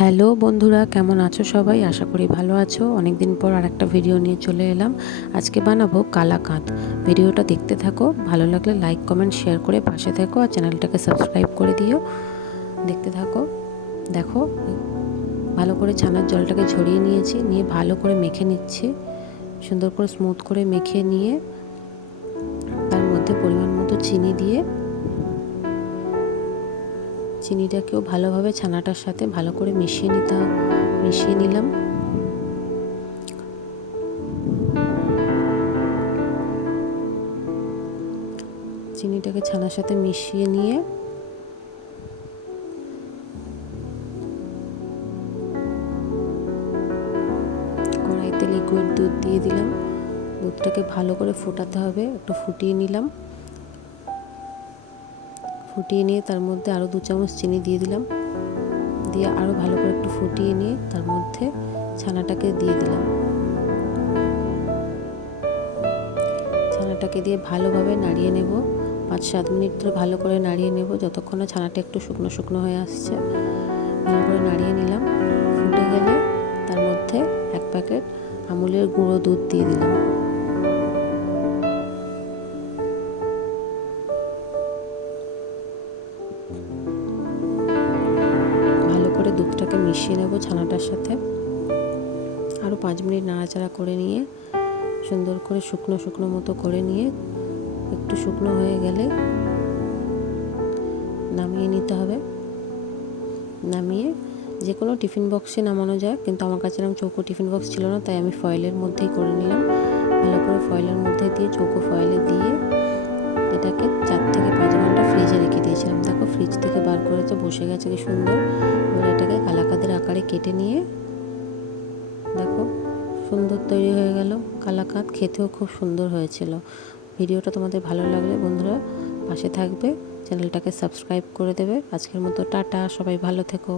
Hello বন্ধুরা, কেমন আছো সবাই? আশা করি ভালো আছো। অনেক দিন পর আরেকটা ভিডিও নিয়ে চলে এলাম। আজকে বানাবো কালাকাঁদ। ভিডিওটা দেখতে থাকো, ভালো লাগলে লাইক কমেন্ট শেয়ার করে পাশে থেকো আর চ্যানেলটাকে সাবস্ক্রাইব করে দিও। দেখতে থাকো। দেখো, ভালো করে ছানার জলটাকে ঝরিয়ে নিয়েছি, নিয়ে ভালো করে মেখে নিচ্ছি। সুন্দর করে স্মুথ করে মেখে নিয়ে তার মধ্যে পরিমাণ মতো চিনি দিয়ে চিনিটাকেও ভালোভাবে ছানাটার সাথে ভালো করে মিশিয়ে নিলাম। চিনিটাকে ছানার সাথে মিশিয়ে নিয়ে কড়াইতে লিকুইড দুধ দিয়ে দিলাম। দুধটাকে ভালো করে ফোটাতে হবে, একটু ফুটিয়ে নিলাম। ফুটিয়ে নিয়ে তার মধ্যে আরও 2 চামচ চিনি দিয়ে দিলাম। দিয়ে আরও ভালো করে একটু ফুটিয়ে নিয়ে তার মধ্যে ছানাটাকে দিয়ে দিলাম। ছানাটাকে দিয়ে ভালোভাবে নাড়িয়ে নেব। 5-7 মিনিট ধরে ভালো করে নাড়িয়ে নেব, যতক্ষণ না ছানাটা একটু শুকনো শুকনো হয়ে আসছে। ভালো করে নাড়িয়ে নিলাম। ফুটে গেলে তার মধ্যে 1 প্যাকেট আমুলের গুঁড়ো দুধ দিয়ে দিলাম। ভালো করে দুধটাকে মিশিয়ে নেব ছানাটার সাথে। আরও 5 মিনিট নাড়াচাড়া করে নিয়ে সুন্দর করে শুকনো শুকনো মতো করে নিয়ে একটু শুকনো হয়ে গেলে নামিয়ে নিতে হবে। নামিয়ে যে কোনো টিফিন বক্সে নামানো যায়, কিন্তু আমার কাছে এরকম চৌকো টিফিন বক্স ছিল না, তাই আমি ফয়েলের মধ্যেই করে নিলাম। ভালো করে ফয়েলের মধ্যে দিয়ে চৌকো ফয়েলে দিয়ে এটাকে 4 থেকে 5 ঘন্টা ফ্রিজে রেখে দিয়েছিলাম। দেখো, ফ্রিজ থেকে বার করেছে, বসে গেছে কি সুন্দর। এবার এটাকে কালাকাঁদের আকারে কেটে নিয়ে দেখো সুন্দর তৈরি হয়ে গেল কালাকাঁদ। খেতেও খুব সুন্দর হয়েছিল। ভিডিওটা তোমাদের ভালো লাগলে বন্ধুরা পাশে থাকবে, চ্যানেলটাকে সাবস্ক্রাইব করে দেবে। আজকের মতো টাটা, সবাই ভালো থেকো।